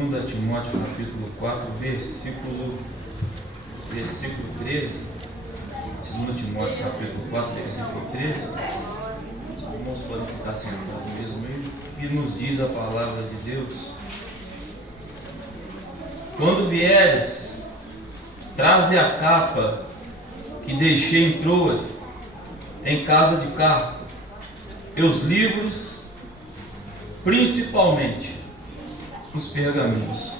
2 Timóteo capítulo 4, versículo 13. 2 Timóteo capítulo 4, versículo 13. Os irmãos podem ficar sentados mesmo aí. E nos diz a palavra de Deus: quando vieres, traze a capa que deixei em Troade, em casa de Carpo, e os livros, principalmente os pergaminhos.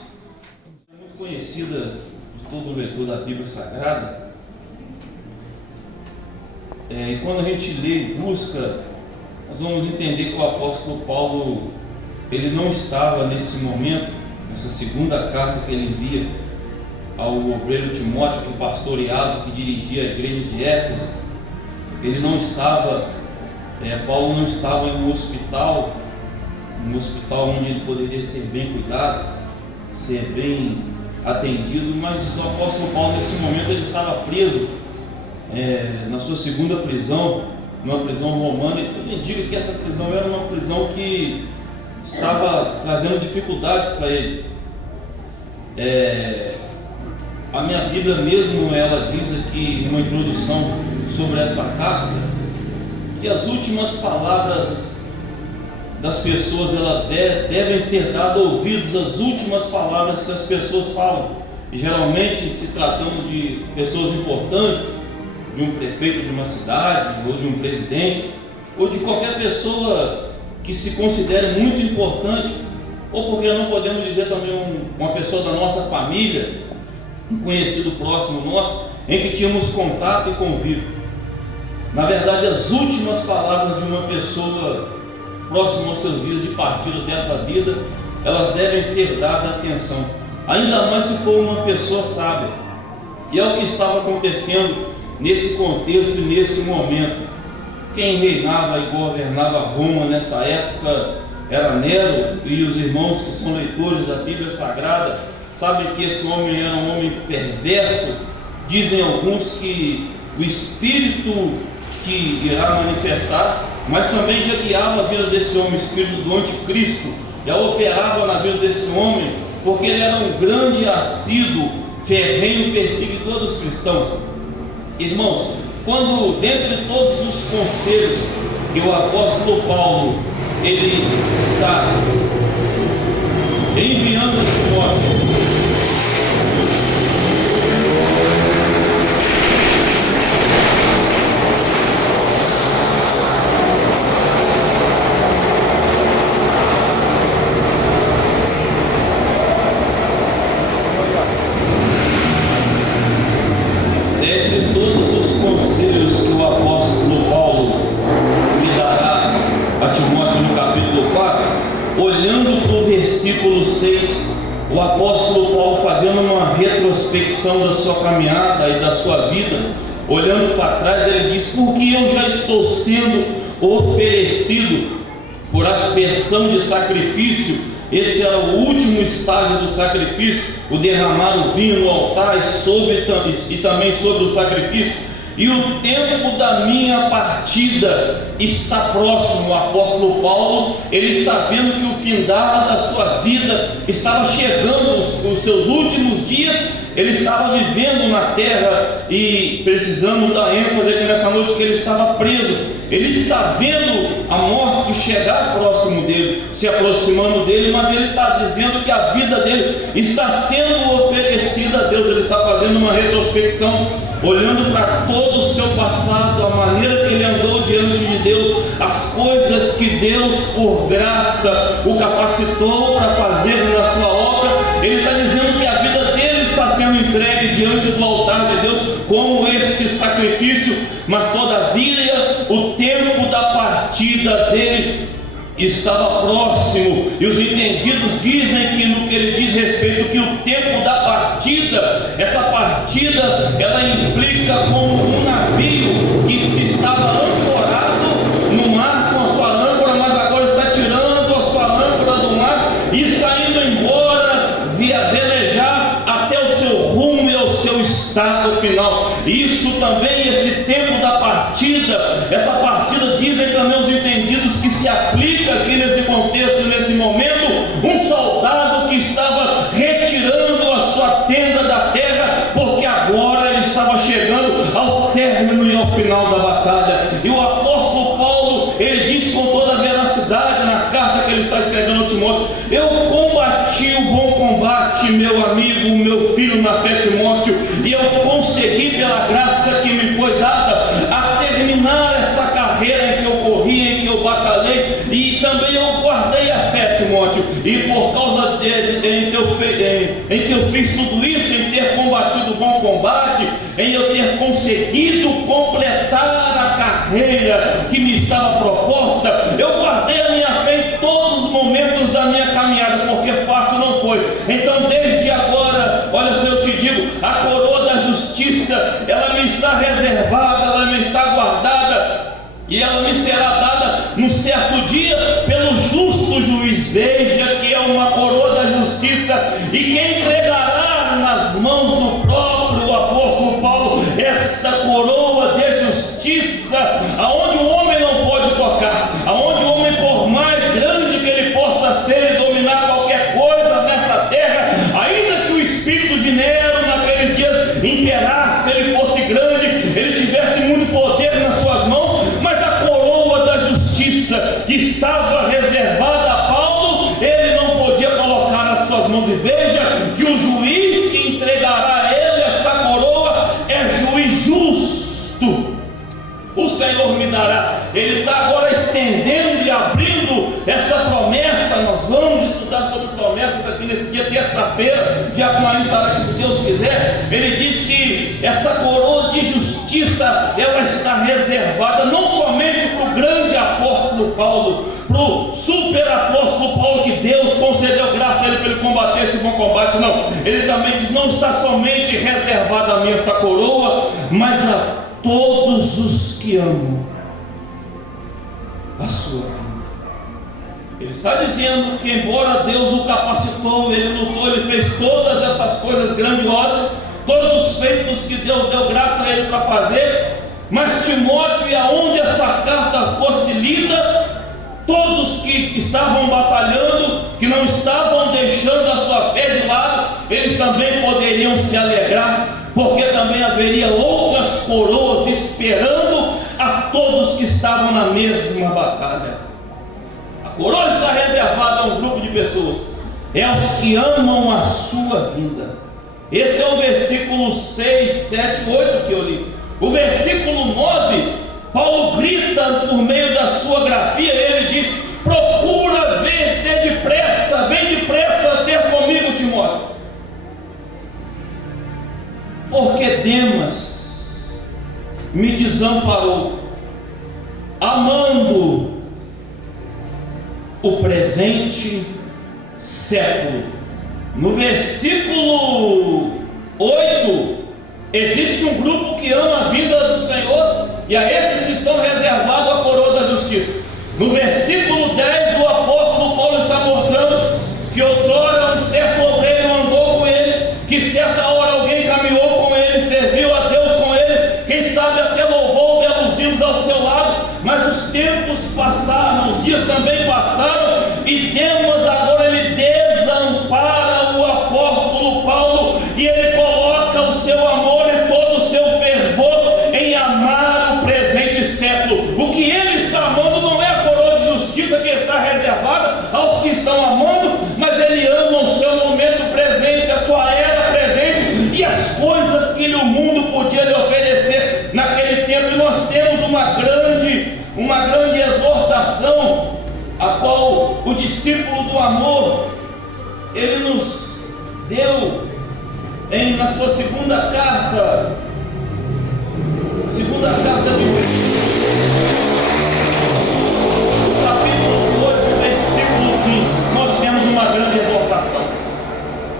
É muito conhecida de todo leitor da Bíblia Sagrada. E quando a gente lê e busca, nós vamos entender que o apóstolo Paulo, ele não estava nesse momento, nessa segunda carta que ele envia ao obreiro Timóteo, que pastoreava, que dirigia a igreja de Éfeso. Ele não estava, Paulo não estava em um hospital onde ele poderia ser bem cuidado, ser bem atendido, mas o apóstolo Paulo nesse momento ele estava preso na sua segunda prisão, numa prisão romana, e tudo indica que essa prisão era uma prisão que estava trazendo dificuldades para ele. A minha Bíblia mesmo, ela diz aqui numa introdução sobre essa carta, que as últimas palavras das pessoas, elas devem ser dadas ouvidos às últimas palavras que as pessoas falam. E geralmente, se tratando de pessoas importantes, de um prefeito de uma cidade, ou de um presidente, ou de qualquer pessoa que se considere muito importante, ou porque não podemos dizer também uma pessoa da nossa família, um conhecido próximo nosso, em que tínhamos contato e convívio. Na verdade, as últimas palavras de uma pessoa próxima aos seus dias de partida dessa vida, elas devem ser dadas atenção, ainda mais se for uma pessoa sábia. E é o que estava acontecendo nesse contexto e nesse momento. Quem reinava e governava Roma nessa época era Nero, e os irmãos que são leitores da Bíblia Sagrada sabem que esse homem era um homem perverso. Dizem alguns que o espírito que irá manifestar, mas também já guiava a vida desse homem, o espírito do anticristo, já operava na vida desse homem, porque ele era um grande assíduo, ferrenho perseguidor dos cristãos. Irmãos, quando dentre todos os conselhos que o apóstolo Paulo ele está enviando a Timóteo, versículo 6, o apóstolo Paulo fazendo uma retrospecção da sua caminhada e da sua vida, olhando para trás, ele diz: porque eu já estou sendo oferecido por aspersão de sacrifício. Esse era o último estágio do sacrifício, o derramar o vinho no altar e também sobre o sacrifício. E o tempo da minha partida está próximo. O apóstolo Paulo, ele está vendo que o findar da sua vida estava chegando, os seus últimos dias, ele estava vivendo na terra, e precisamos dar ênfase aqui nessa noite que ele estava preso. Ele está vendo a morte chegar próximo dele, se aproximando dele, mas ele está dizendo que a vida dele está sendo oferecida a Deus. Ele está fazendo uma retrospecção, olhando para todo o seu passado, a maneira que ele andou diante de Deus, as coisas que Deus, por graça, o capacitou para fazer na sua obra. Ele está dizendo que a vida dele está sendo entregue diante do altar de Deus como este sacrifício, mas todavia o tempo da partida dele estava próximo, e os entendidos dizem que no que ele diz respeito, que o tempo da partida, essa partida, ela implica como um navio que se estava ancorado no mar com a sua âncora, mas agora está tirando a sua âncora do mar e está indo embora, velejar até o seu rumo e ao seu estado final. Isso também, esse tempo da partida, essa partida, dizem também os entendidos, que se aplica aqui nesse contexto, nesse momento, um soldado que estava batalha. E o apóstolo Paulo, ele diz com toda a veracidade na carta que ele está escrevendo ao Timóteo: eu combati o bom combate, meu amigo, meu filho na fé, Timóteo, e eu consegui, pela graça que me foi dada, a terminar essa carreira em que eu corri, em que eu batalhei, e também eu guardei a fé, Timóteo. E por causa em que eu fiz tudo isso, em ter combatido o bom combate, em eu ter conseguido completar a carreira que me estava proposta, eu guardei a minha fé em todos os momentos da minha caminhada, porque fácil não foi. Então desde agora, olha, se eu te digo, a coroa da justiça, ela me está reservada, ela me está guardada, e ela me será dada num certo dia pelo justo juiz. Veja que é uma coroa da justiça, e quem entregará nas mãos do próprio apóstolo Paulo esta coroa de justiça, aonde o homem não pode tocar, aonde o homem, por mais grande que ele possa ser e dominar qualquer coisa nessa terra, ainda que o espírito de Nero naqueles dias imperasse, ele fosse grande, ele tivesse muito poder nas suas mãos, mas a coroa da justiça que estava reservada a Paulo, ele não podia colocar nas suas mãos. E veja que o juiz que entregará a ele essa coroa é juiz justo. O Senhor me dará. Ele está agora estendendo e abrindo essa promessa. Nós vamos estudar sobre promessas aqui nesse dia, terça-feira. Diácono Marinho estará aqui, se Deus quiser. Ele diz que essa coroa de justiça, ela está reservada não somente para o grande apóstolo Paulo, para o super apóstolo Paulo, que Deus concedeu graça a ele para ele combater esse bom combate. Não, ele também diz: não está somente reservada a mim essa coroa, mas a todos os que amam a sua vida. Ele está dizendo que, embora Deus o capacitou, ele lutou, ele fez todas essas coisas grandiosas, todos os feitos que Deus deu graça a ele para fazer, mas Timóteo, e aonde essa carta fosse lida, todos que estavam batalhando, que não estavam deixando a sua fé de lado, eles também poderiam se alegrar, porque também haveria outras coroas esperando a todos que estavam na mesma batalha. A coroa está reservada a um grupo de pessoas, é aos que amam a sua vida. Esse é o versículo 6, 7, 8 que eu li. O versículo 9, Paulo grita por meio da sua grafia, ele diz: procura ver, ter depressa, vem depressa ter comigo, Timóteo. Porque Demas me desamparou, amando o presente século. No versículo 8, existe um grupo que ama a vida do Senhor, e a esses estão reservados a coroa da justiça. No versículo 10, o apóstolo Paulo está mostrando que outrora um certo obreiro andou com ele, que certa hora alguém caminhou com ele, serviu a Deus com ele, quem sabe até louvou belos hinos ao seu lado, mas os tempos passaram, os dias também passaram, e Demas agora ele desampara o apóstolo Paulo, e ele coloca o seu amor e todo o seu fervor em amar o presente século. O que ele está amando não é a coroa de justiça que está reservada aos que estão amando, mas ele ama o seu momento presente, a sua era presente e as coisas que o mundo podia lhe oferecer naquele tempo. E nós temos uma grande exortação, a qual o discípulo do amor, ele nos deu na sua segunda carta de capítulo 2, versículo 15, nós temos uma grande exortação: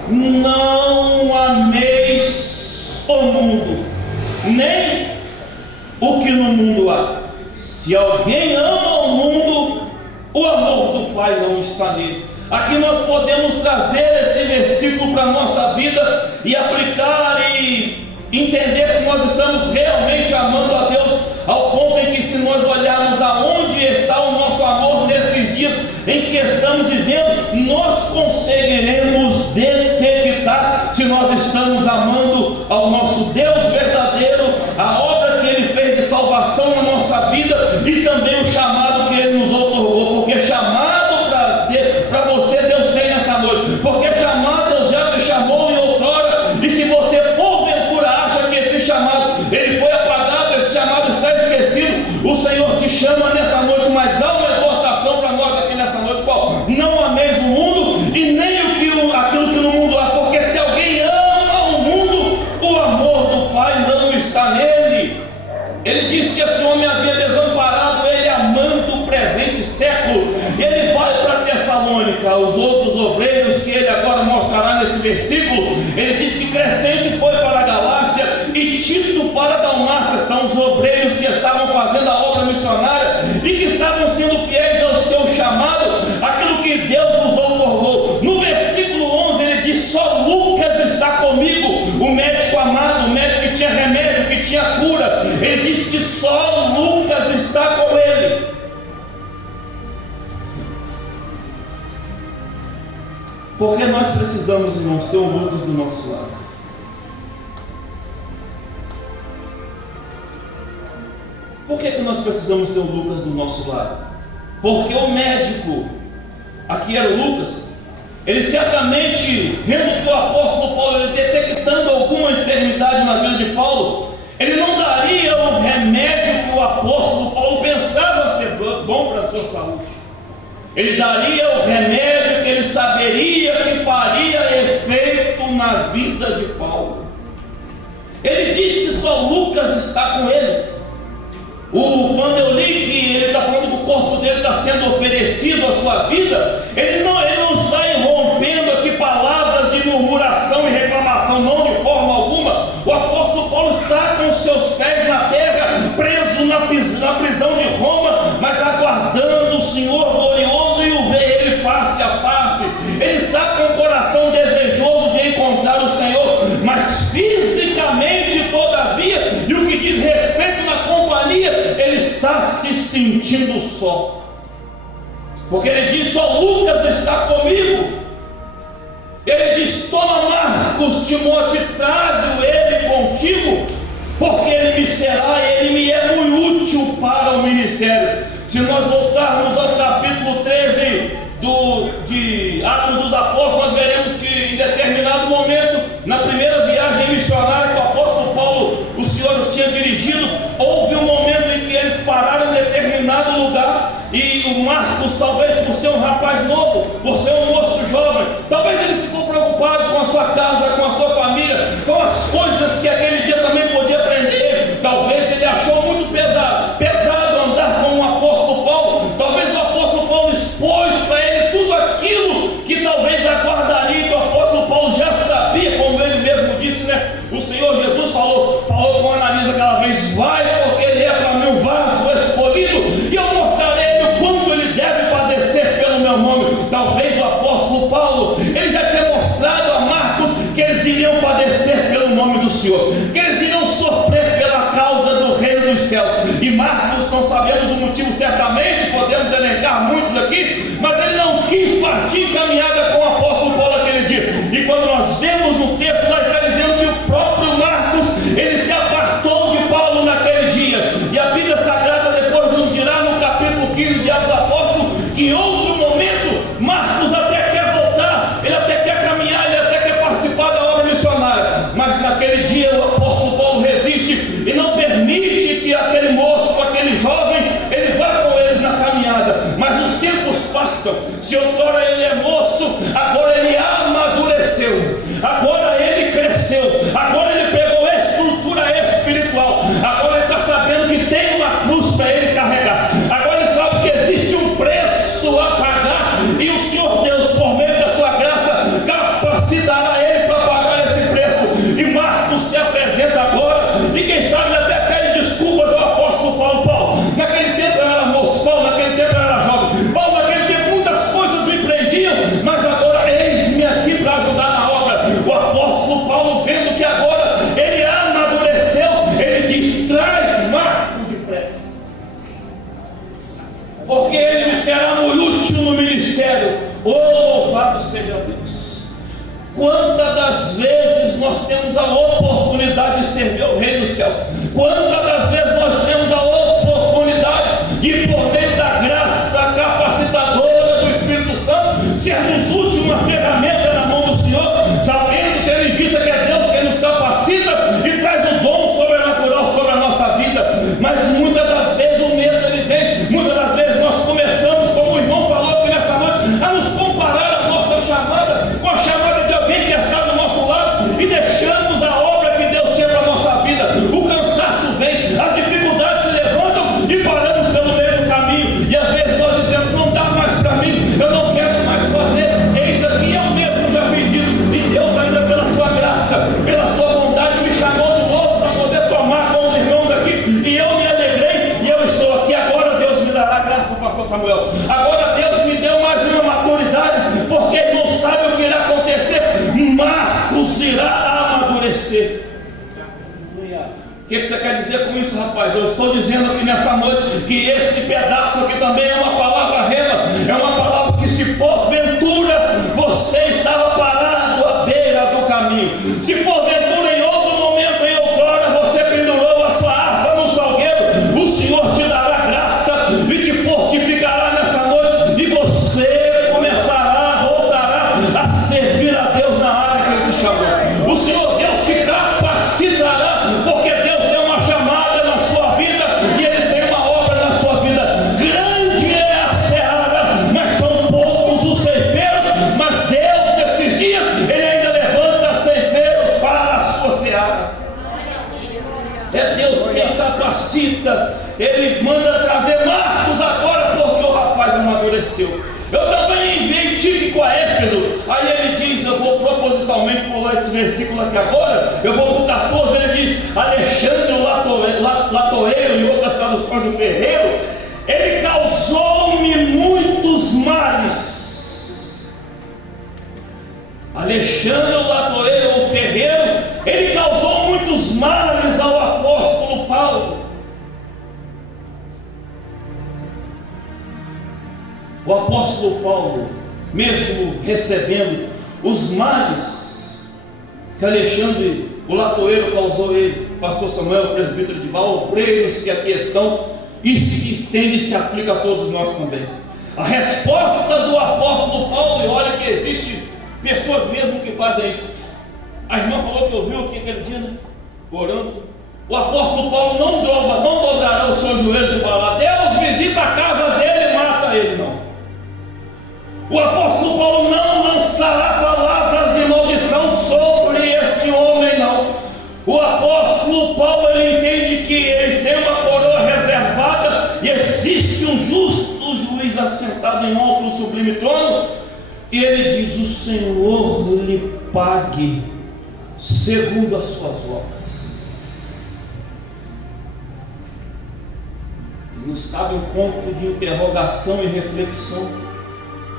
não ameis o mundo, nem o que no mundo há. Se alguém ama o mundo, o amor do Pai não está nele. Aqui nós podemos trazer esse versículo para a nossa vida e aplicar e entender se nós estamos realmente amando a Deus, ao ponto em que, se nós olharmos aonde está o nosso amor nesses dias em que estamos vivendo, nós conseguiremos detectar se nós estamos amando ao nosso Deus verdadeiro, a obra que Ele fez de salvação na nossa versículo, ele diz que Crescente foi para a Galácia e Tito para a Dalmácia. São os obreiros que estavam fazendo a obra missionária e que estavam sendo fiéis ao seu chamado, aquilo que Deus nos outorgou. No versículo 11 ele diz: só Lucas está comigo, o médico amado, o médico que tinha remédio, que tinha cura. Ele diz que só Lucas está com ele. Porque nós precisamos, irmãos, ter o Lucas do nosso lado. Por que nós precisamos ter o Lucas do nosso lado? Porque o médico, aqui era o Lucas, ele certamente, vendo que o apóstolo Paulo, ele detectando alguma enfermidade na vida de Paulo, ele não daria o remédio que o apóstolo Paulo pensava ser bom para a sua saúde. Ele daria o remédio que ele saberia que faria efeito na vida de Paulo. Ele diz que só Lucas está com ele. Quando eu li que ele está falando que o corpo dele está sendo oferecido à sua vida, ele não está irrompendo aqui palavras de murmuração e reclamação, não, de forma alguma. O apóstolo Paulo está com seus pés na terra, preso na prisão de Roma, mas aguardando o Senhor glorioso e o ver ele face a face. Ele está com o coração desejoso de encontrar o Senhor, mas fisicamente, todavia, e o que diz respeito na companhia, ele está se sentindo só. Porque ele diz: só Lucas está comigo. Ele diz: toma Marcos, Timóteo, traze-o ele contigo, porque ele me será, ele me é muito útil para o ministério. Se nós voltarmos ao capítulo 13 de Atos dos Apóstolos, nós veremos que em determinado momento, na primeira viagem missionária que o apóstolo Paulo, o Senhor tinha dirigido, houve um momento em que eles pararam em determinado lugar, e o Marcos, talvez por ser um rapaz novo, por ser um moço jovem, talvez ele ficou preocupado com a sua casa, com a sua família, com as coisas que aquele dia também podia aprender. Talvez ele achou muito pesado andar com o apóstolo Paulo. Talvez o apóstolo Paulo expôs para ele tudo aquilo que talvez aguardaria, que o apóstolo Paulo já sabia, como ele mesmo disse, né? O Senhor Jesus falou com Ananias aquela vez: vai, porque ele é para mim um vaso escolhido, e eu mostrarei a ele o quanto ele deve padecer pelo meu nome. Talvez o apóstolo Paulo, ele já tinha mostrado a Marcos que eles iriam padecer pelo nome do Senhor, que eles iriam sofrer pela causa do reino dos céus. E Marcos, não sabemos o motivo certamente, podemos elencar muitos aqui, mas ele não quis partir caminhada com o apóstolo Paulo aquele dia. E quando nós vemos no texto, lá está dizendo que o próprio Marcos, ele se apartou de Paulo naquele dia. E a Bíblia Sagrada depois nos dirá no capítulo 15 de Atos dos Apóstolos, que em outro momento Marcos até quer voltar, ele até quer caminhar, ele até quer participar da obra missionária, mas naquele dia o apóstolo Paulo resiste e não permite que aquele moço, aquele jovem, ele vá com eles na caminhada. Mas os tempos passam. Se outrora ele é moço, agora ele amadureceu, agora ele cresceu, agora ele pegou estrutura espiritual, agora ele está sabendo que tem uma cruz para ele carregar, agora ele sabe que existe um preço a pagar, e o Senhor Deus, por meio da sua graça, capacitará ele para pagar esse preço. E Marcos se apresenta agora, e quem sabe ele até pede desculpas ao apóstolo Paulo. Paulo, naquele tempo eu era moço, Paulo, naquele tempo eu era jovem, Paulo, naquele tempo muitas coisas me prendiam, mas agora eis-me aqui para ajudar na obra. O apóstolo Paulo, vendo que agora ele amadureceu, ele diz: traz Marcos depressa, porque ele me será muito útil no ministério. Oh, louvado seja Deus! Quantas das vezes nós temos a oportunidade de servir ao reino dos céus? Quantas das vezes nós temos a oportunidade de, por meio da graça capacitadora do Espírito Santo, sermos útil, uma ferramenta na mão do Senhor, sabendo, tendo em vista que é Deus quem nos capacita e traz o dom sobrenatural sobre a nossa vida. Mas muitas das vezes o medo ele vem, muitas das vezes nós começamos, como o irmão falou aqui nessa noite, a nos comparar a nossa chamada com a chamada de alguém que está do nosso lado, e deixamos a obra que Deus tinha para a nossa vida. O cansaço vem, as dificuldades os irá amadurecer. O que você quer dizer com isso, rapaz? Eu estou dizendo aqui nessa noite que esse pedaço aqui também é uma palavra rema, é uma palavra que, se porventura você estava parado à beira do caminho, se porventura em outro momento, em outrora, você pendurou a sua harpa no salgueiro, o Senhor te dará graça e te fortificará nessa noite, e você voltará a servir a Deus na área que Ele te chamou. O Senhor Deus te capacitará, porque Deus tem uma chamada na sua vida e Ele tem uma obra na sua vida. Grande é a seara, mas são poucos os ceifeiros. Mas Deus, nesses dias, Ele ainda levanta ceifeiros para a sua seara. É Deus quem capacita. Ele manda trazer Marcos agora, porque o rapaz amadureceu. Eu também enviei Tíquico a Éfeso. Aí ele diz, eu vou propositalmente pular esse versículo aqui agora, eu vou para o 14, ele diz, Alexandre o latoeiro, em outras traduções o ferreiro, ele causou-me muitos males. Alexandre o latoeiro, o ferreiro, ele causou muitos males ao apóstolo Paulo. O apóstolo Paulo, mesmo recebendo os males que Alexandre o latoeiro causou ele, pastor Samuel, presbítero de Val, obreiros que aqui estão, isso se estende e se aplica a todos nós também. A resposta do apóstolo Paulo, e olha que existe pessoas mesmo que fazem isso. A irmã falou que ouviu aqui aquele dia, né? Orando. O apóstolo Paulo não dobrará os seus joelhos e falar, Deus visita a casa dele e mata ele, não. O apóstolo Paulo não lançará palavras de maldição sobre este homem, não. O apóstolo Paulo, ele entende que ele tem uma coroa reservada e existe um justo juiz assentado em alto sublime trono, e ele diz, o Senhor lhe pague segundo as suas obras. Nos cabe um ponto de interrogação e reflexão.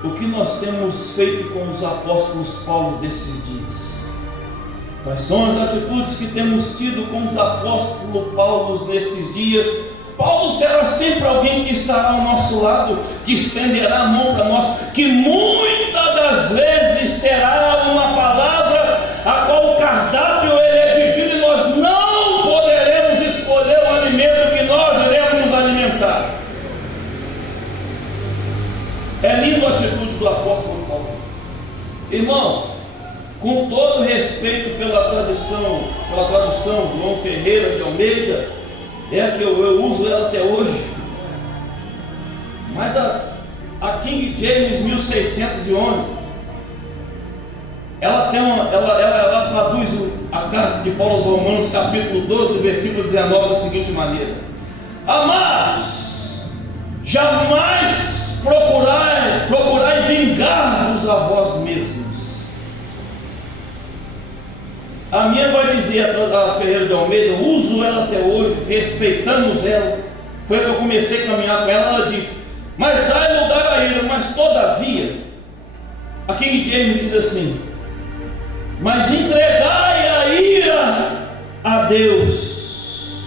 O que nós temos feito com os apóstolos Paulo desses dias? Quais são as atitudes que temos tido com os apóstolos Paulo nesses dias? Paulo será sempre alguém que estará ao nosso lado, que estenderá a mão para nós, que muitas das vezes terá uma palavra a qual o cardápio ele é divino e nós não poderemos escolher o alimento que nós iremos nos alimentar. É linda a atitude do apóstolo Paulo. Irmãos, com todo respeito pela tradução João Ferreira de Almeida, é a que eu uso ela até hoje, mas a King James 1611, ela traduz a carta de Paulo aos Romanos, capítulo 12, versículo 19, da seguinte maneira: amados, jamais procurai vingar-vos a vós mesmos. A minha vai dizer, a Ferreira de Almeida, eu uso ela até hoje, respeitamos ela. Foi que eu comecei a caminhar com ela. Ela diz, mas dai lugar a ira, mas todavia, a King James diz assim, mas entregai a ira a Deus.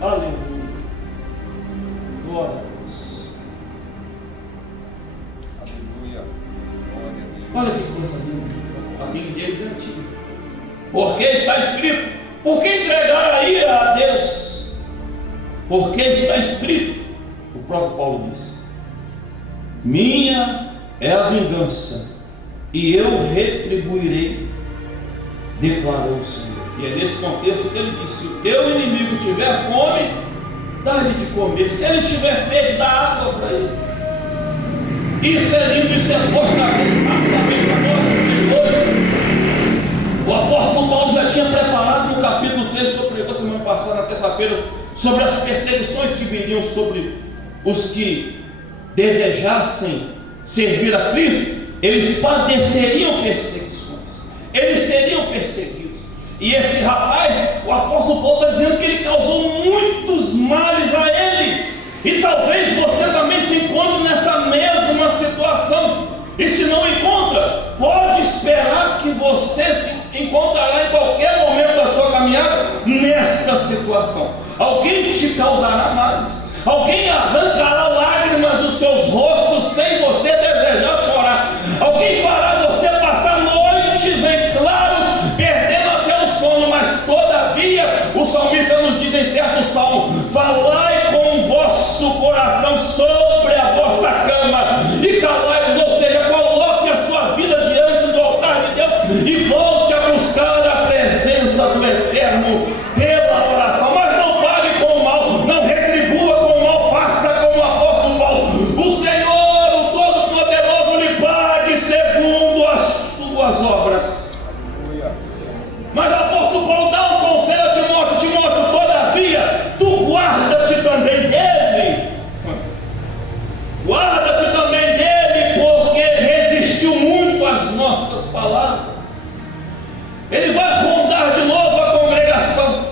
Aleluia, glória a Deus. Aleluia, glória a Deus. Olha que coisa linda. A King James é antiga. Porque está escrito, por que entregar a ira a Deus? Porque está escrito, o próprio Paulo diz, minha é a vingança, e eu retribuirei, declarou o Senhor. E é nesse contexto que ele disse, se o teu inimigo tiver fome, dá-lhe de comer, se ele tiver sede, dá água para ele. Isso é lindo, isso é forte, rapidamente agora. O apóstolo Paulo já tinha preparado no capítulo 3, sobre pregou semana passada, na terça-feira, sobre as perseguições que viriam sobre os que desejassem servir a Cristo. Eles padeceriam perseguições, eles seriam perseguidos. E esse rapaz, o apóstolo Paulo está dizendo que ele causou muitos males a ele. E talvez você também se encontre nessa mesma situação. E se não encontra, pode esperar esperar que você se encontrará em qualquer momento da sua caminhada nesta situação. Alguém te causará males, alguém arrancará lágrimas dos seus rostos sem você desejar chorar, alguém fará você passar noites em claros, perdendo até o sono, mas todavia o salmista nos diz em certo salmo: falai com o vosso coração sobre a vossa cama e calai-vos, ou seja, coloque a sua vida diante do altar de Deus e volte a buscar a presença do Eterno pela oração. Mas não pague com o mal, não retribua com o mal, faça como o apóstolo Paulo: o Senhor, o Todo-Poderoso, lhe pague segundo as suas obras. Mas o apóstolo Paulo dá um conselho a Timóteo: Timóteo, todavia, tu guarda-te também dele. Guarda-te também dele, porque resistiu muito às nossas palavras. Ele vai rondar de novo a congregação,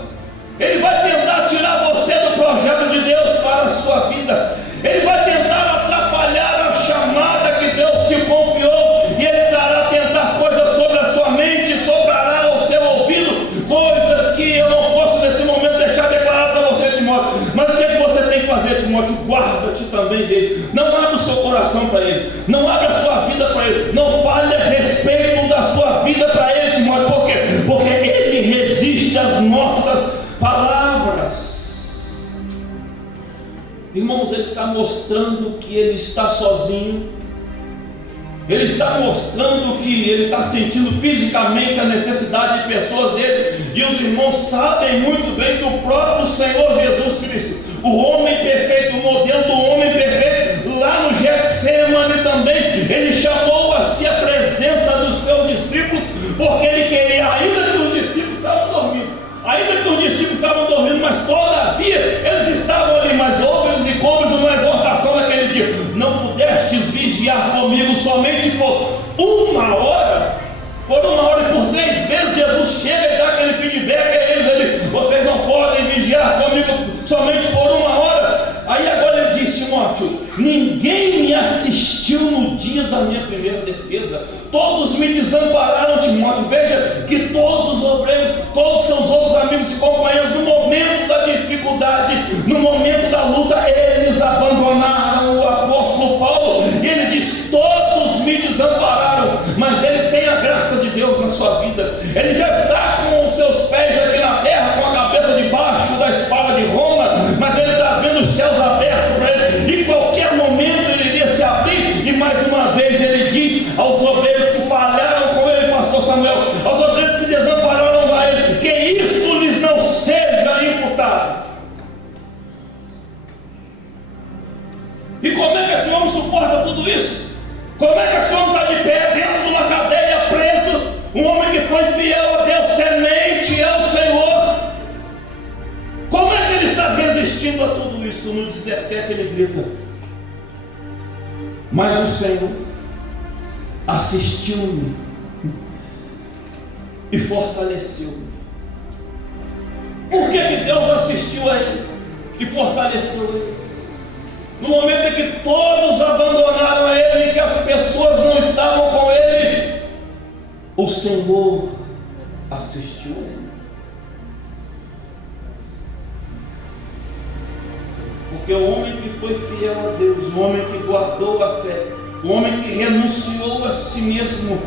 ele vai tentar tirar você do projeto de Deus para a sua vida, ele vai tentar atrapalhar a chamada que Deus te confiou, e ele trará tentar coisas sobre a sua mente, soprará ao seu ouvido coisas que eu não posso nesse momento deixar declarado para você, Timóteo. Mas o que é que você tem que fazer, Timóteo? Guarda-te também dele. Não abra o seu coração para ele, não abra a sua vida para ele, não fale a respeito da sua vida para ele, Timóteo. Por quê? Porque ele resiste às nossas palavras. Irmãos, ele está mostrando que ele está sozinho, ele está mostrando que ele está sentindo fisicamente a necessidade de pessoas dele, e os irmãos sabem muito bem que o próprio Senhor Jesus Cristo, o homem perfeito, o modelo do homem perfeito, lá no Getsemane também, ele chamou a si a presença dos seus discípulos, porque ele queria, ainda que os discípulos estavam dormindo, mas todavia eles estavam ali, mas outros e cobres uma exortação naquele dia: não pudestes vigiar comigo somente por uma hora? Por uma hora, e por 3 vezes Jesus chega e dá aquele feedback a eles ali: vocês não podem vigiar comigo somente por uma hora. Aí agora ele diz: Timóteo, ninguém me assistiu no dia da minha primeira defesa, todos me desampararam, Timóteo. Veja que todos os obreiros, todos os seus outros amigos e companheiros, no momento da dificuldade, no momento da luta, eles abandonaram o apóstolo Paulo, e ele diz: todos me desampararam. Mas ele tem a graça de Deus na sua vida, ele já está com os seus pés aqui na terra, com a cabeça debaixo da espada de Roma, mas ele está vendo os céus abertos para ele, e em qualquer momento ele iria se abrir. E mais uma vez ele diz aos obreiros que falharam com ele, pastor Samuel, aos obreiros que desampararam a ele, que isto lhes não seja imputado. E como é que esse homem suporta tudo isso? Como é que esse homem está de pé dentro de uma cadeia presa? Um homem que foi fiel a Deus, temente ao Senhor. Como é que ele está resistindo a tudo isso? No 17 ele grita: mas o Senhor assistiu-me e fortaleceu-me. Por que Deus assistiu a ele e fortaleceu ele? No momento em que todos abandonaram a ele, em que as pessoas não estavam com ele, o Senhor assistiu a ele. Porque o homem que foi fiel a Deus, o homem que guardou a fé, o homem que renunciou a si mesmo,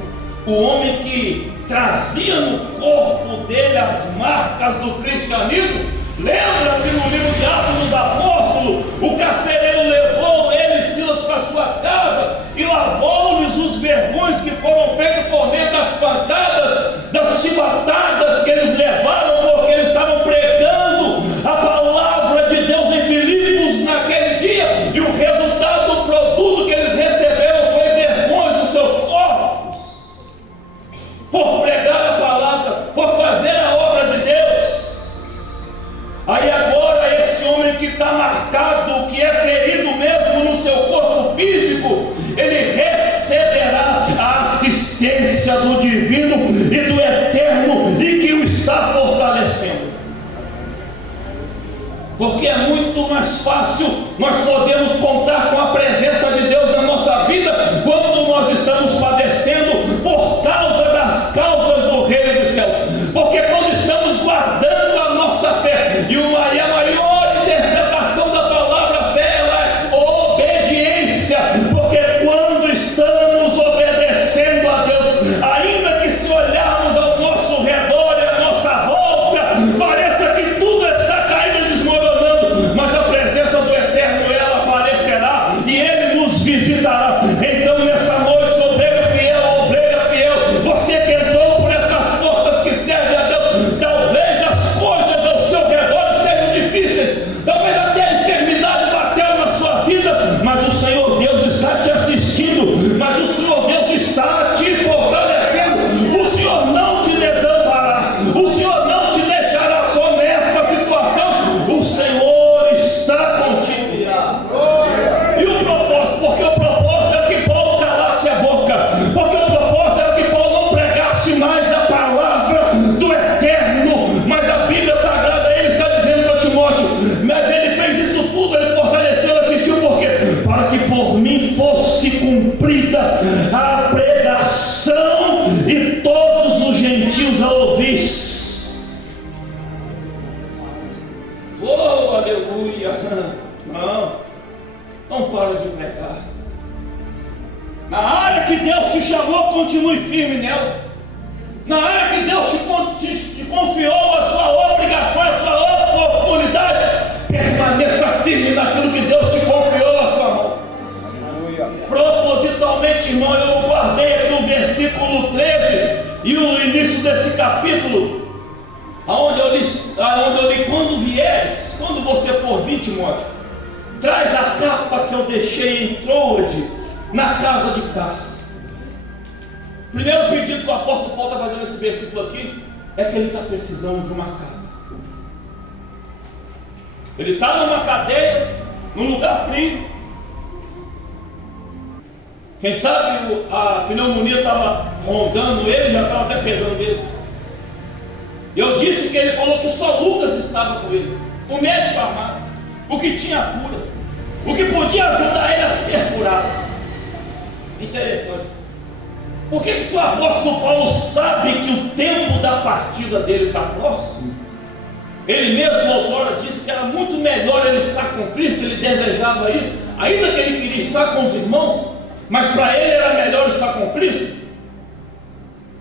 o homem que trazia no corpo dele as marcas do cristianismo. Lembra que no livro de Atos dos Apóstolos, o carcereiro levou ele e Silas para sua casa e lavou-lhes os vergões que foram feitos por meio das pancadas, das chibatadas que eles levaram, porque eles estavam pregando a palavra de Deus em Filipos naquele dia, e o resultado do produto que eles receberam foi vergões nos seus corpos, por pregar a palavra, por fazer a obra de Deus. Aí agora esse homem que está marcado, que é ferido mesmo no seu corpo físico, ele receberá a assistência do divino e do eterno, e que o está fortalecendo. Porque é muito mais fácil nós podemos contar com a presença de Deus na nossa vida quando nós estamos padecendo por causa e todos os gentios a ouvir. Oh, aleluia! Não para de pregar. Na área que Deus te chamou, continue firme nela. Na área que Deus te confiou a sua obrigação, a sua oportunidade, permaneça firme naquilo que Deus te confiou a sua mão. Propositalmente, irmão, eu guardei aqui o versículo 13 e o início desse capítulo, aonde eu li: quando vieres, quando você for vir, Timóteo, traz a capa que eu deixei em Troade, na casa de Cá. Primeiro pedido que o apóstolo Paulo está fazendo nesse versículo aqui é que ele está precisando de uma capa. Ele está numa cadeia, num lugar frio. Quem sabe a pneumonia estava rondando ele, já estava até pegando ele. Eu disse que ele falou que só Lucas estava com ele, o médico amado, o que tinha cura, o que podia ajudar ele a ser curado. Interessante. Por que se o apóstolo Paulo sabe que o tempo da partida dele está próximo? Ele mesmo, outrora, disse que era muito melhor ele estar com Cristo. Ele desejava isso, ainda que ele queria estar com os irmãos, mas para ele era melhor estar com Cristo.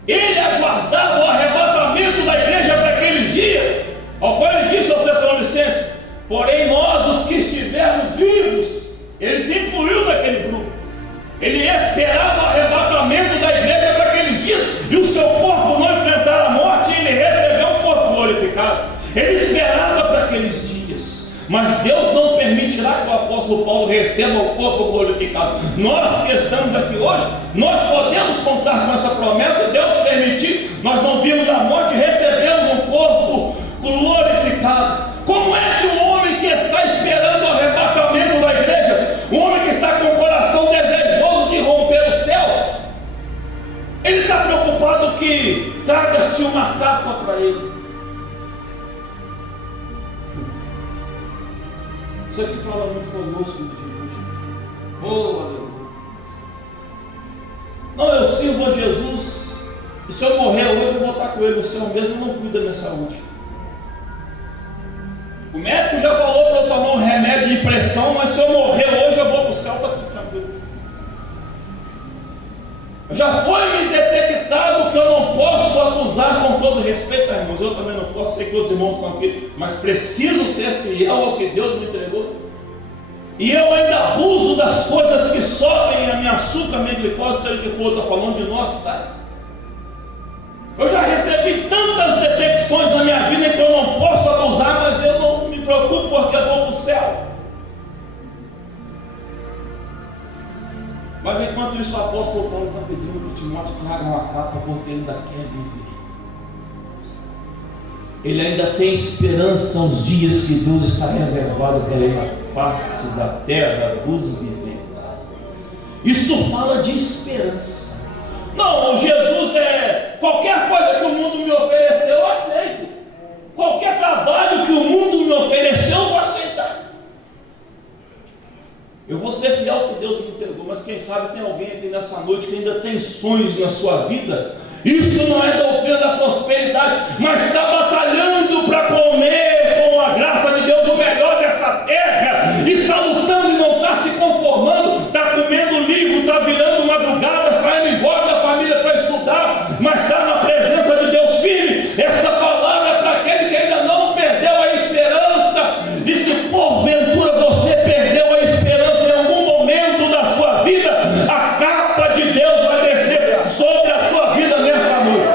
Ele aguardava o arrebatamento da igreja para aqueles dias, ao qual ele disse aos Tessalonicenses: porém nós, os que estivermos vivos, ele se incluiu naquele grupo. Ele esperava o arrebatamento da igreja para aqueles dias, e o seu corpo não enfrentar a morte, e ele recebeu um corpo glorificado. Ele esperava para aqueles dias, mas Deus não permitirá que o apóstolo Paulo receba o corpo glorificado. Nós que estamos aqui hoje, nós podemos contar com essa promessa. Se Deus permitir, nós não vimos a morte e recebemos um corpo glorificado. Como é que o homem que está esperando o arrebatamento da igreja, o homem que está com o coração desejoso de romper o céu, ele está preocupado que traga-se uma capa para ele? Isso aqui fala muito conosco no dia de hoje. Oh, aleluia. Não, eu sirvo a Jesus, e se eu morrer hoje, eu vou estar com ele no céu mesmo, não cuida da minha saúde. O médico já falou para eu tomar um remédio de pressão, mas se eu morrer hoje, eu vou para o céu, está tudo tranquilo. Já foi me detectado que eu não posso abusar, com todo respeito, irmãos. Eu também não posso, sei que outros irmãos estão aqui, mas preciso ser fiel ao que Deus me entregou. E eu ainda abuso das coisas que sobem a minha açúcar, a minha glicose, seja o que for, estou falando de nós, tá? Eu já recebi tantas detecções na minha vida que eu não posso abusar, mas eu não me preocupo porque eu vou para o céu. Mas enquanto isso, o apóstolo Paulo está pedindo que Timóteo traga uma capa, porque ele ainda quer viver. Ele ainda tem esperança aos dias que Deus está reservado para ele na face da terra dos viventes. Isso fala de esperança. Não, Jesus qualquer coisa que o mundo me ofereceu, eu aceito. Qualquer trabalho que o mundo me ofereceu, eu vou aceitar. Eu vou ser fiel ao que Deus me entregou. Mas quem sabe tem alguém aqui nessa noite que ainda tem sonhos na sua vida. Isso não é doutrina da prosperidade, mas está batalhando para comer com a graça de Deus o melhor dessa terra, e está lutando e não está se conformando, está comendo livro, está virando madrugada, está indo embora da família para estudar, mas está na presença de Deus firme. Essa palavra é para aquele que ainda não perdeu a esperança. E se porventura você perdeu a esperança em algum momento da sua vida, a capa de Deus vai descer sobre a sua vida nessa noite.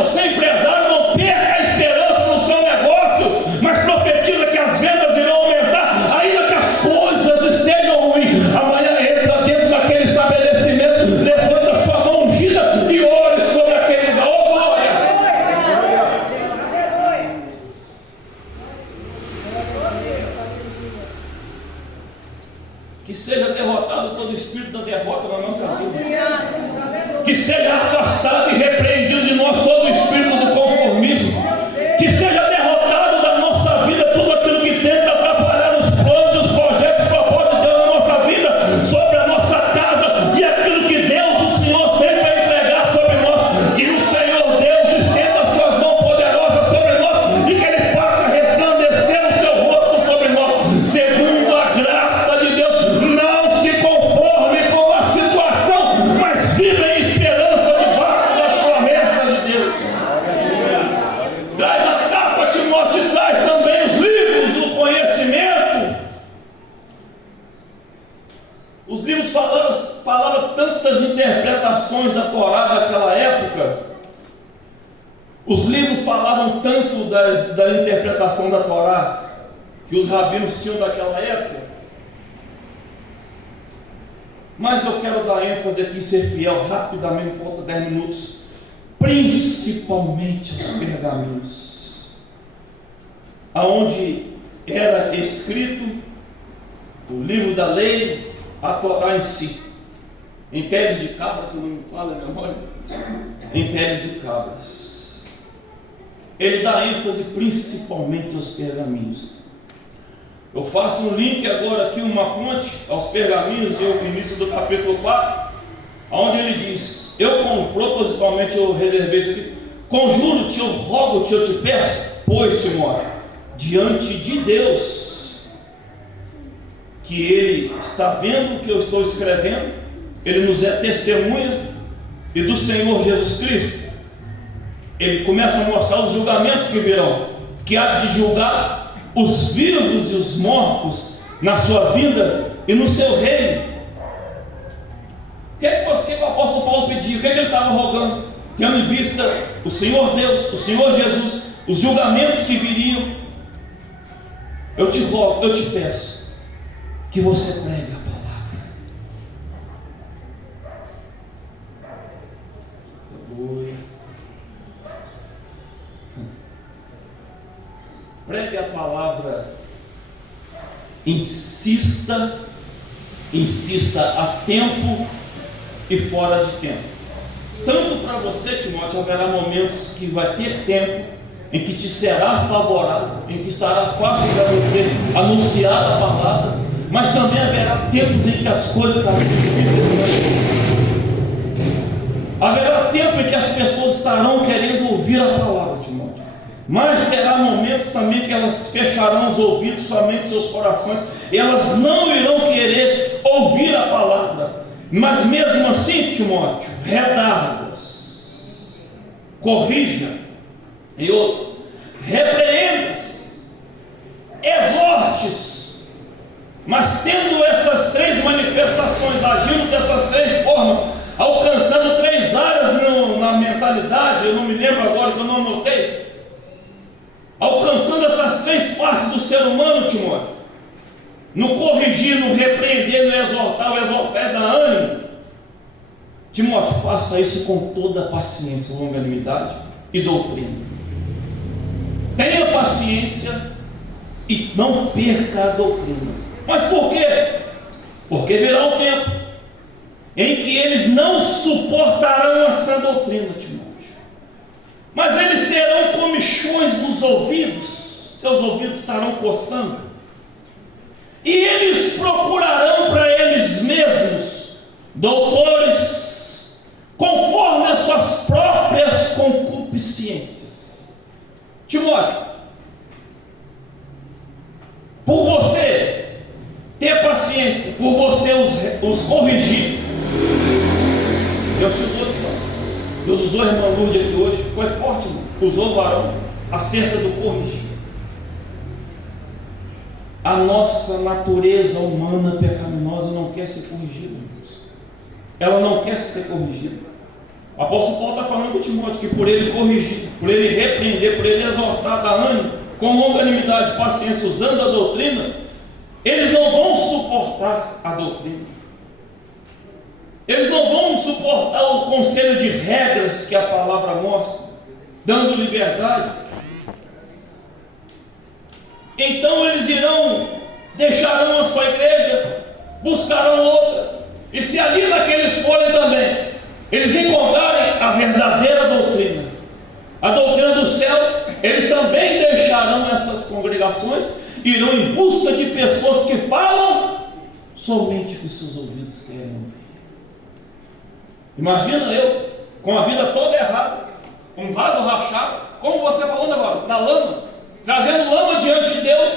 Você empresário, não perca a esperança no seu negócio, mas profetiza que as vendas irão aumentar, ainda que as coisas estejam ruins. Amanhã entra dentro daquele estabelecimento, levanta a sua mão ungida e ore sobre aquele lugar. Oh, glória! Que seja derrotado todo espírito da derrota na nossa vida. Que seja afastado e repreendido de nós todo o espírito do conformismo. Que seja derrotado da nossa vida tudo aquilo que tenta atrapalhar os planos, os projetos, os propósitos de Deus na nossa vida, sobre a nossa casa, e aquilo que Deus, o Senhor, interpretações da Torá daquela época, os livros falavam tanto da interpretação da Torá que os rabinos tinham daquela época, mas eu quero dar ênfase aqui, ser fiel rapidamente, falta 10 minutos, principalmente os pergaminhos, aonde era escrito o livro da lei, a Torá em si, em peles de cabras, se não me fala a memória, em peles de cabras. Ele dá ênfase principalmente aos pergaminhos. Eu faço um link agora aqui, uma ponte aos pergaminhos, no início do capítulo 4, onde ele diz, propositalmente eu reservei isso aqui, conjuro-te, eu rogo-te, eu te peço, pois, Timóteo, diante de Deus, que Ele está vendo o que eu estou escrevendo, Ele nos é testemunha, e do Senhor Jesus Cristo, Ele começa a mostrar os julgamentos que virão, que há de julgar os vivos e os mortos na sua vinda e no seu reino. O que o apóstolo Paulo pediu? O que ele estava rogando? Tendo em vista o Senhor Deus, o Senhor Jesus, os julgamentos que viriam, eu te rogo, eu te peço, que você pregue a palavra. Pregue a palavra, insista a tempo e fora de tempo. Tanto para você, Timóteo, haverá momentos que vai ter tempo, em que te será favorável, em que estará fácil para você anunciar a palavra, mas também haverá tempos em que as coisas estarão difíceis. Haverá tempo em que as pessoas estarão querendo ouvir a palavra, Timóteo. Mas terá momentos também que elas fecharão os ouvidos, somente seus corações, e elas não irão querer ouvir a palavra. Mas mesmo assim, Timóteo, redargas, corrija, e outro, repreendas, exortes, mas tendo essas três manifestações, agindo dessas três formas, alcançando três áreas na mentalidade, eu não me lembro agora que eu não anotei, alcançando essas três partes do ser humano, Timóteo, no corrigir, no repreender, no exortar, o exortar dá ânimo. Timóteo, faça isso com toda paciência, longanimidade e doutrina. Tenha paciência e não perca a doutrina. Mas por quê? Porque virá um tempo em que eles não suportarão essa doutrina, Timóteo. Mas eles terão comichões nos ouvidos, seus ouvidos estarão coçando, e eles procurarão para eles mesmos doutores conforme as suas próprias concupiscências. Timóteo, por você ter paciência, por você os corrigir, Deus te usou, Deus usou a irmã Lourdes aqui hoje, foi forte, irmão. Usou o varão acerca do corrigir. A nossa natureza humana pecaminosa não quer ser corrigida, irmãos. Ela não quer ser corrigida. O apóstolo Paulo está falando com Timóteo que por ele corrigir, por ele repreender, por ele exortar, dar ânimo, com longanimidade, paciência, usando a doutrina, eles não vão suportar a doutrina. Eles não vão suportar o conselho de regras que a palavra mostra, dando liberdade. Então eles deixarão a sua igreja, buscarão outra. E se ali naqueles forem também, eles encontrarem a verdadeira doutrina, a doutrina dos céus, eles também deixarão essas congregações, irão em busca de pessoas que falam somente o que seus ouvidos querem ouvir. Imagina eu, com a vida toda errada, com um vaso rachado, como você falou agora, na lama, trazendo lama diante de Deus.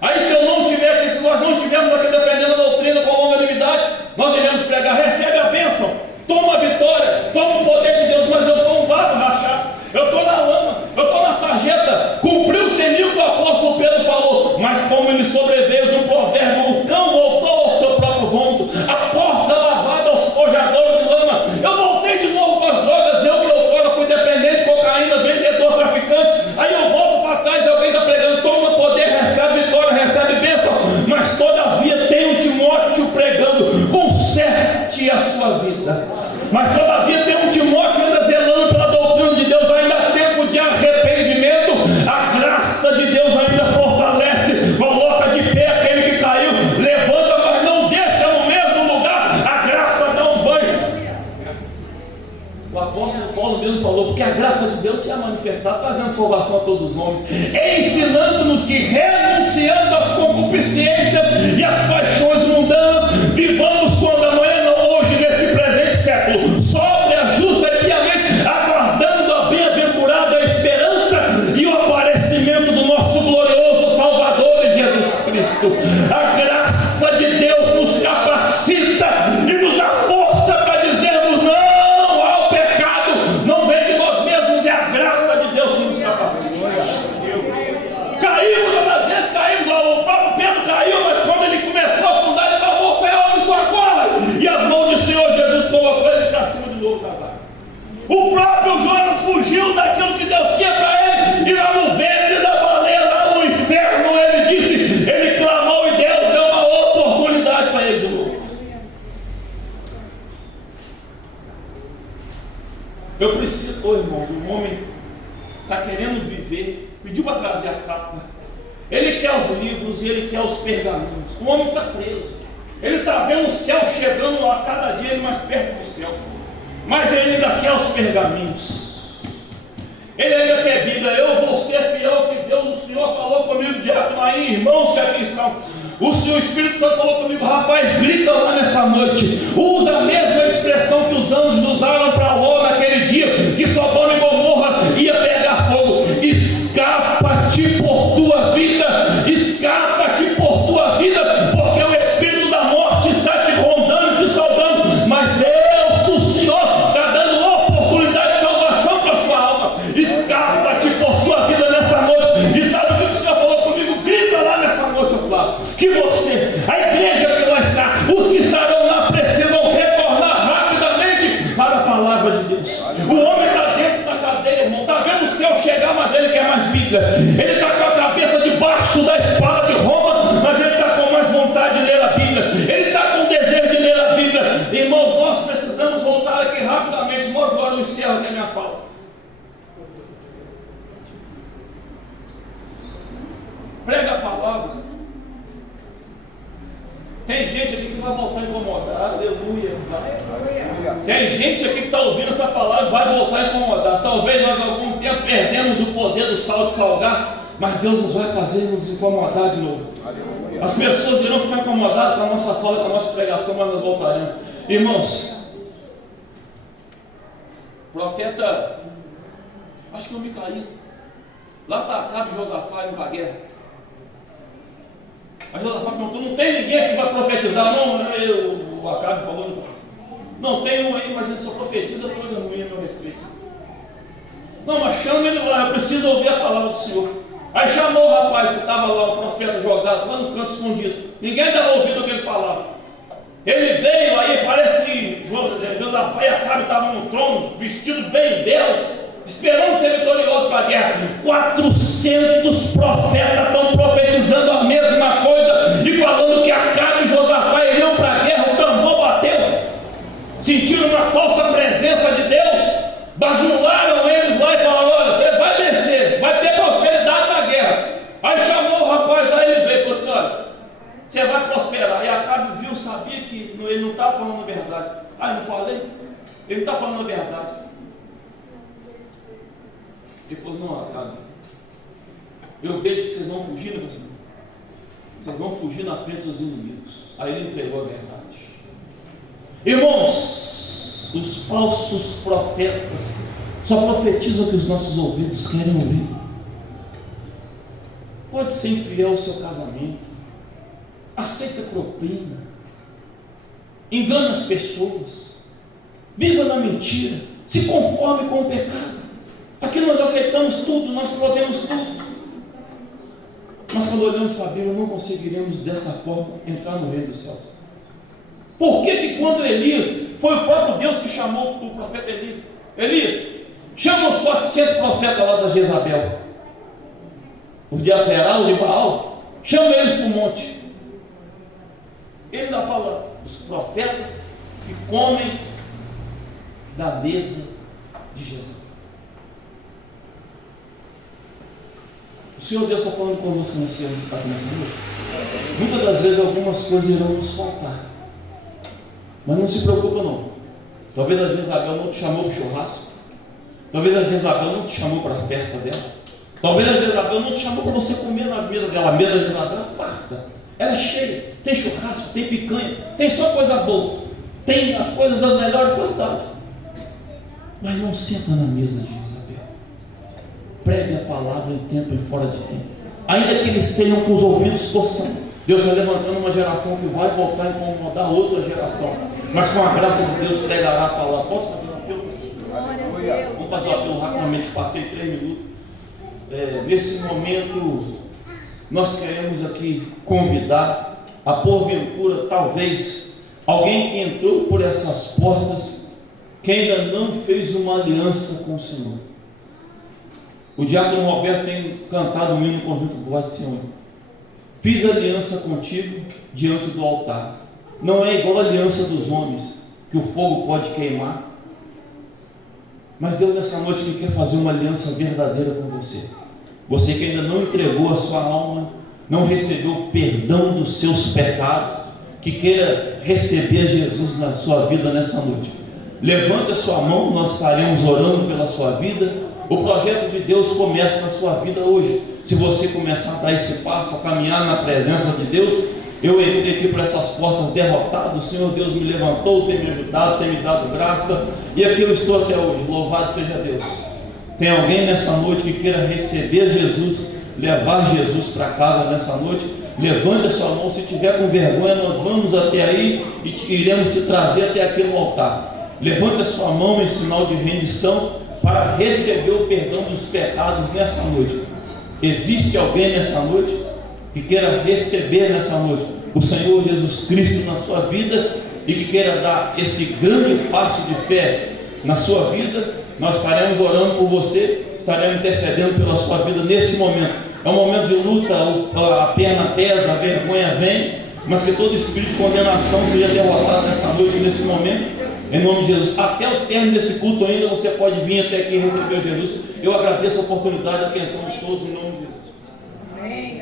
Aí se eu não estiver aqui, se nós não estivermos aqui defendendo a doutrina com longanimidade, nós iremos pregar, recebe a bênção, toma a vitória, toma o poder de Deus, mas eu estou um vaso rachado, eu estou na lama, eu estou na sarjeta, cumpri o senil que o apóstolo Pedro falou, mas como ele sobreveio um provérbio, o cão voltou ao seu próprio vômito, a porta lavada aos forjadores de lama, eu voltei O apóstolo Paulo mesmo falou, porque a graça de Deus se é manifestada, trazendo salvação a todos os homens, ensinando-nos que, renunciando às concupiscências e às paixões mundanas, vivamos quando amanhã, não hoje, nesse presente século, sóbria, justa e piamente, aguardando a bem-aventurada esperança e o aparecimento do nosso glorioso Salvador Jesus Cristo. A graça de Deus nos capacita e nos dá força para dizermos não ao pecado. Não vem de nós mesmos, é a graça de Deus que nos capacita. Caímos, às vezes caímos, o próprio Pedro caiu, mas quando ele começou a afundar, ele falou: Senhor, me socorre! E as mãos do Senhor Jesus colocou ele para cima de novo, casado. O próprio Jonas fugiu daquilo que Deus tinha para ele, e lá no ventre da baleia, lá no inferno, ele disse, ele clamou e Deus deu uma oportunidade para ele de novo. Eu preciso, irmãos, o homem está querendo viver, pediu para trazer a capa, ele quer os livros e ele quer os pergaminhos. O homem está preso, ele está vendo o céu chegando a cada dia ele mais perto do céu, mas ele ainda quer os pergaminhos, ele ainda quer Bíblia. Eu vou ser fiel ao que Deus, o Senhor falou comigo, diácono aí, irmãos que aqui estão, o Senhor, o Espírito Santo falou comigo: rapaz, grita lá nessa noite, usa a mesma expressão que os anjos usaram para Ló naquele dia, que Sodoma e Gomorra ia pegar fogo: escapa-te por tua vida, escapa-te por tua vida, porque o Espírito da morte está te rondando, te saudando, mas Deus, o Senhor, está dando oportunidade de salvação para a sua alma. Escapa-te por sua vida nessa noite. E sabe o que o Senhor falou comigo? Grita lá nessa noite, eu falo, que você, a igreja que lá está, os que estarão lá precisam retornar rapidamente para a palavra de Deus. O homem está dentro da cadeia, irmão, está vendo o céu chegar, mas ele quer mais Bíblia. Ele está com a cabeça debaixo da espada de Roma, mas ele está com mais vontade de ler a Bíblia. Ele está com desejo de ler a Bíblia. Irmãos, nós precisamos voltar aqui rapidamente. 9 horas eu encerro aqui a minha fala. Prega a palavra. Tem gente aqui que vai voltar incomodada. Aleluia. Tem gente aqui que está ouvindo essa palavra e vai voltar incomodada. Talvez nós algum tempo perdemos o poder do sal de salgar, mas Deus nos vai fazer nos incomodar de novo. As pessoas irão ficar incomodadas com a nossa fala, com a nossa pregação, mas nós voltaremos. Irmãos, profeta, acho que é o Micaías, lá está Acabe e Josafá indo para a guerra. Mas Josafá perguntou: não tem ninguém aqui para profetizar? Não, o Acabe falou: não tem um aí, mas ele só profetiza coisa ruim a meu respeito. Não, mas chama ele lá, eu preciso ouvir a palavra do Senhor. Aí chamou o rapaz que estava lá, o profeta jogado, lá no canto escondido. Ninguém dava ouvido ao que ele falava. Ele veio aí, parece que Josafá e Acabe estavam no trono, vestido bem Deus, esperando ser vitorioso para a guerra. 400 profetas estão profetizando a mesma coisa e falando que Acabe e Josafá iriam para a guerra. O tambor bateu, sentiram uma falsa presença de Deus, bajularam eles lá e falaram: olha, você vai vencer, vai ter prosperidade na guerra. Aí chamou o rapaz lá, ele veio e falou assim: olha, você vai prosperar. E Acabe viu, sabia que ele não estava falando a verdade. Ah, eu não falei? Ele não está falando a verdade. Ele falou: não, Acabe, eu vejo que vocês vão fugir, meus irmãos. Vocês vão fugir na frente dos inimigos. Aí ele entregou a verdade. Irmãos, os falsos profetas só profetizam o que os nossos ouvidos querem ouvir. Pode ser infiel ao seu casamento, aceita propina, engana as pessoas, viva na mentira, se conforme com o pecado. Aqui nós aceitamos tudo, nós podemos tudo. Mas quando olhamos para a Bíblia, não conseguiremos dessa forma entrar no reino dos céus. Por que quando Elias, foi o próprio Deus que chamou o profeta Elias: Elias, chama os 400 profetas lá da Jezabel, os de Azerá, os de Baal, chama eles para o monte. Ele ainda fala: os profetas que comem da mesa de Jezabel. O Senhor Deus está falando conosco nessa noite. Muitas das vezes algumas coisas irão nos faltar, mas não se preocupa não. Talvez a Jezabel não te chamou para o churrasco. Talvez a Jezabel não te chamou para a festa dela. Talvez a Jezabel não te chamou para você comer na mesa dela. A mesa da Jezabel é farta, ela é cheia, tem churrasco, tem picanha, tem só coisa boa, tem as coisas da melhor qualidade. Mas não senta na mesa de Jezabel. Pregue a palavra em tempo e fora de tempo. Ainda que eles tenham com os ouvidos coçando, Deus está levantando uma geração que vai voltar a incomodar outra geração, mas com a graça de Deus pregará a palavra. Posso fazer um apelo? Vamos fazer um apelo rapidamente, passei 3 minutos. Nesse momento, nós queremos aqui convidar a porventura, talvez, alguém que entrou por essas portas, que ainda não fez uma aliança com o Senhor. O diácono Roberto tem cantado o hino no conjunto do Voz de Sião. Fiz aliança contigo diante do altar. Não é igual a aliança dos homens, que o fogo pode queimar. Mas Deus nessa noite Ele quer fazer uma aliança verdadeira com você. Você que ainda não entregou a sua alma, não recebeu o perdão dos seus pecados, que queira receber Jesus na sua vida nessa noite. Levante a sua mão, nós estaremos orando pela sua vida. O projeto de Deus começa na sua vida hoje. Se você começar a dar esse passo, a caminhar na presença de Deus, eu entrei aqui por essas portas derrotado, o Senhor Deus me levantou, tem me ajudado, tem me dado graça, e aqui eu estou até hoje. Louvado seja Deus. Tem alguém nessa noite que queira receber Jesus, levar Jesus para casa nessa noite? Levante a sua mão. Se tiver com vergonha, nós vamos até aí e iremos te trazer até aqui no altar. Levante a sua mão em sinal de rendição para receber o perdão dos pecados nessa noite. Existe alguém nessa noite que queira receber nessa noite o Senhor Jesus Cristo na sua vida e que queira dar esse grande passo de fé na sua vida? Nós estaremos orando por você, estaremos intercedendo pela sua vida neste momento. É um momento de luta, a perna pesa, a vergonha vem, mas que todo espírito de condenação seja derrotado nessa noite, nesse momento, em nome de Jesus. Até o término desse culto ainda você pode vir até aqui e receber Jesus. Eu agradeço a oportunidade e a atenção de todos em nome de Jesus. Amém.